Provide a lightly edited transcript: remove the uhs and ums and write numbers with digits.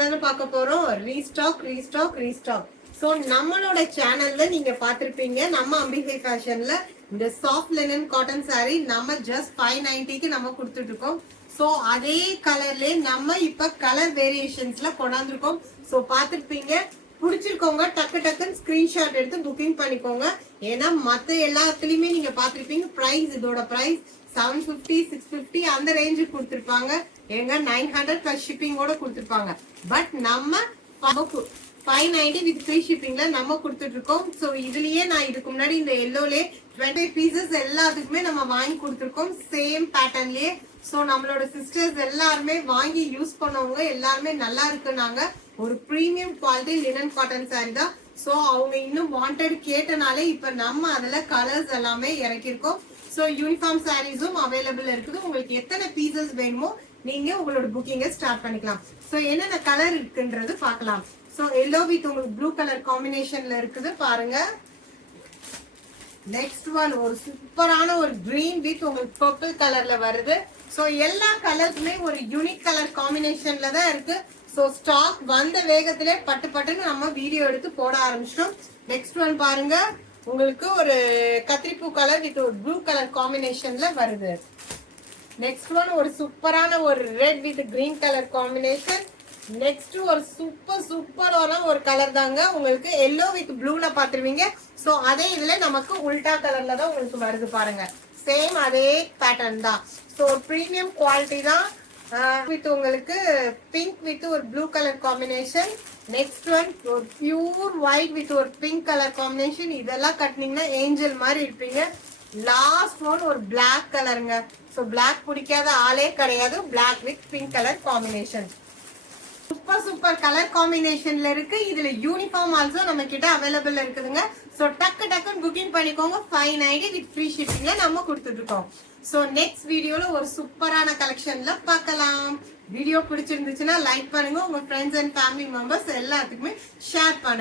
தானே பார்க்க போறோம். ரீஸ்டாக். ஸோ நம்மளோட சேனல்ல நீங்க பார்த்திருப்பீங்க, நம்ம அம்பிகை ஃபேஷன்ல இந்த சாஃப்ட் லினன் காட்டன் saree நம்ம ஜஸ்ட் 590க்கு நம்ம கொடுத்துட்டு இருக்கோம். ஸோ அதே கலர்ல நம்ம இப்ப கலர் வேரியேஷன்ஸ்ல கொண்டாந்துருக்கோம். ஸோ பார்த்திருப்பீங்க, பிடிச்சிருக்கோங்க டக்குன்னு ஸ்கிரீன்ஷாட் எடுத்து புக்கிங் பண்ணிக்கோங்க. ஏன்னா மத்த எல்லாத்துலயுமே நீங்க பார்த்திருப்பீங்க பிரைஸ், இதோட பிரைஸ் 750 650 அந்த ரேஞ்சுக்கு கொடுத்துருப்பாங்க. எங்க 900 பிளஸ் ஷிப்பிங்கோட கொடுத்துருப்பாங்க. பட் நம்ம 590 வித் ஃப்ரீ ஷிப்பிங்ல நம்ம கொடுத்துட்டு இருக்கோம். ஸோ இதுலயே நான் இதுக்கு முன்னாடி இந்த எல்லோலே 20 பீசஸ் எல்லாத்துக்குமே நம்ம வாங்கி கொடுத்துருக்கோம், சேம் பேட்டர்ன்லயே. ஸோ நம்மளோட சிஸ்டர்ஸ் எல்லாருமே வாங்கி யூஸ் பண்ணவங்க எல்லாருமே நல்லா இருக்குனாங்க. ஒரு premium quality linen cotton saree தான். ஸோ அவங்க இன்னும் வாண்டட் கேட்டனாலே இப்ப நம்ம அதுல கலர்ஸ் எல்லாமே இறக்கிருக்கோம். ஸோ யூனிஃபார்ம் சாரீஸும் அவைலபிள் இருக்குது. உங்களுக்கு எத்தனை பீசஸ் வேணுமோ நீங்க உங்களோட புக்கிங்கை ஸ்டார்ட் பண்ணிக்கலாம். ஸோ என்னென்ன கலர் இருக்குன்றது பார்க்கலாம். ஸோ எல்லோ வித் உங்களுக்கு ப்ளூ கலர் காம்பினேஷன்ல இருக்குது பாருங்க. நெக்ஸ்ட் ஒன் ஒரு சூப்பரான ஒரு கிரீன் வித் உங்களுக்கு பர்பிள் கலர்ல வருது. ஸோ எல்லா கலர்ஸுமே ஒரு யூனிக் கலர் காம்பினேஷன்ல தான் இருக்கு. ஸோ ஸ்டாக் வந்த வேகத்திலே பட்டுன்னு நம்ம வீடியோ எடுத்து போட ஆரம்பிச்சிட்டோம். நெக்ஸ்ட் ஒன் பாருங்க, உங்களுக்கு ஒரு கத்திரிப்பூ கலர் வித் ஒரு ப்ளூ கலர் காம்பினேஷன்ல வருது. நெக்ஸ்ட் ஒன் ஒரு சூப்பரான ஒரு red with green colour combination. Next ஒரு சூப்பரான ஒரு கலர் தாங்க, உங்களுக்கு எல்லோ வித் ப்ளூல பாத்துருவீங்க. சோ அதே இதுல நமக்கு உல்டா கலர்ல தான் உங்களுக்கு வருது பாருங்க. சேம் அதே பேட்டர்ன் தான். ஸோ பிரீமியம் குவாலிட்டி தான். வித் உங்களுக்கு பிங்க் வித் ஒரு blue colour combination. Next one ஒரு பியூர் ஒயிட் வித் ஒரு பிங்க் கலர் காம்பினேஷன். இதெல்லாம் கட்டினீங்கன்னா ஏஞ்சல் மாதிரி இருப்பீங்க. லாஸ்ட் ஒன் ஒரு பிளாக் கலருங்க. ஸோ பிளாக் பிடிக்காத ஆளே கிடையாது. Black with pink colour combination. Super colour காம்பினேஷன்ல இருக்கு. இதுல யூனிஃபார்ம் ஆல்சோ நம்ம கிட்ட அவைலபிள் இருக்குதுங்க. சோ டக்குன்னு புக்கிங் பண்ணிக்கோங்க. 590 வித் ஃப்ரீ ஷிப்பிங்ல நம்ம கொடுத்துட்டு இருக்கோம். சோ நெக்ஸ்ட் வீடியோல ஒரு சூப்பரான கலெக்ஷன்ல பார்க்கலாம். வீடியோ பிடிச்சிருந்துச்சுன்னா லைக் பண்ணுங்க, உங்க ஃப்ரெண்ட்ஸ் அண்ட் ஃபேமிலி மெம்பர்ஸ் எல்லாத்துக்குமே ஷேர் பண்ணுங்க.